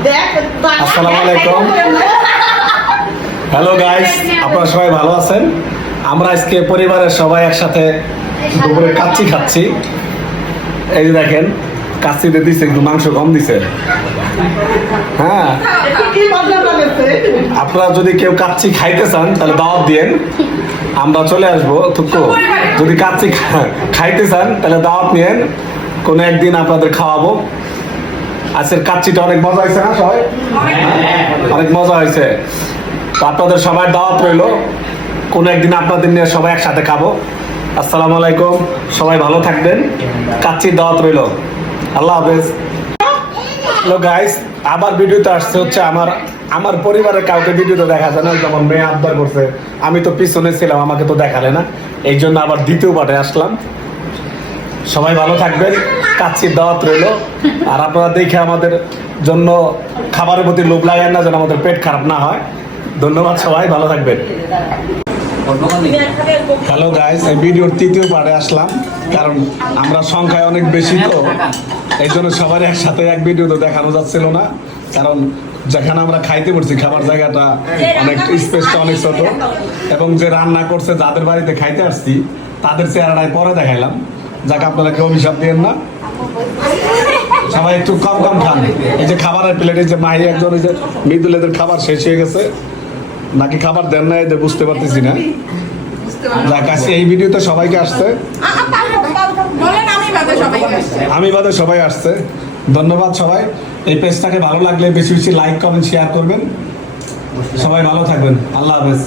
আসসালামু আলাইকুম। Hello guys, আপনারা সবাই ভালো আছেন? আমরা আজকে পরিবারের সবাই একসাথে দুপুরে কাচ্চি খাচ্ছি। এই যে দেখেন, কাচ্চিতে দিছে একটু মাংস কম দিছে। হ্যাঁ, আপনারা যদি কেউ কাচ্চি খাইতে চান তাহলে দাওয়াত দিয়েন, আমরা চলে আসবো। টুকু যদি কাচ্চি খাইতে চান তাহলে দাওয়াত নিয়েন, কোনো একদিন আপনাদের খাওয়াবো। আজকের কাচ্চিটা অনেক মজা হয়েছে না সবাই? অনেক মজা হয়েছে। তো আপনাদের সবাই দাওয়াত রইলো, কোনো একদিন আপনাদের নিয়ে সবাই একসাথে খাবো। আসসালামু আলাইকুম, সবাই ভালো থাকবেন। কাচ্চির দাওয়াত রইলো। আল্লাহ হাফেজ। হ্যালো গাইস, আবার ভিডিওতে আসছে হচ্ছে আমার পরিবারের কাউকে ভিডিওতে দেখা যায় না। যেমন মেয়ে আবদার করছে, আমি তো পিছনে ছিলাম, আমাকে তো দেখালে না, এই জন্য আবার দ্বিতীয় পার্টে আসলাম। সবাই ভালো থাকবেন, কাচ্চির দাওয়াত রইলো। আর আপনারা দেখে আমাদের জন্য খাবারের প্রতি লোভ লাগান না, যেন আমাদের পেট খারাপ না হয়। ধন্যবাদ, সবাই ভালো থাকবেন। হ্যালো গাইস, এই ভিডিওর তৃতীয় পার্টে আসলাম, কারণ আমরা সংখ্যায় অনেক বেশি, তো এই জন্য সবার একসাথে এক ভিডিওতে দেখানো যাচ্ছিল না। কারণ যেখানে আমরা খাইতে পড়ছি, খাবার জায়গাটা অনেক, স্পেসটা অনেক ছোট, এবং যে রান্না করছে, যাদের বাড়িতে খাইতে আসছি তাদের চেহারাটাই পরে দেখাইলাম। যাকে আপনারা কেউ অভিশাপ দিয়েন না, সবাই একটু কম কম খান। এই যে খাবারের প্লেটে যে মাহি একজন, এই যে মৃদুলেদের খাবার শেষ হয়ে গেছে, নাকি খাবার দেন না এদের বুঝতে পারতেছি না। যার কাছে এই ভিডিওতে সবাইকে আসছে, আমি বাদে সবাই আসছে। ধন্যবাদ সবাই। এই পেজটাকে ভালো লাগলে বেশি বেশি লাইক, কমেন্ট, শেয়ার করবেন। সবাই ভালো থাকবেন। আল্লাহ হাফেজ।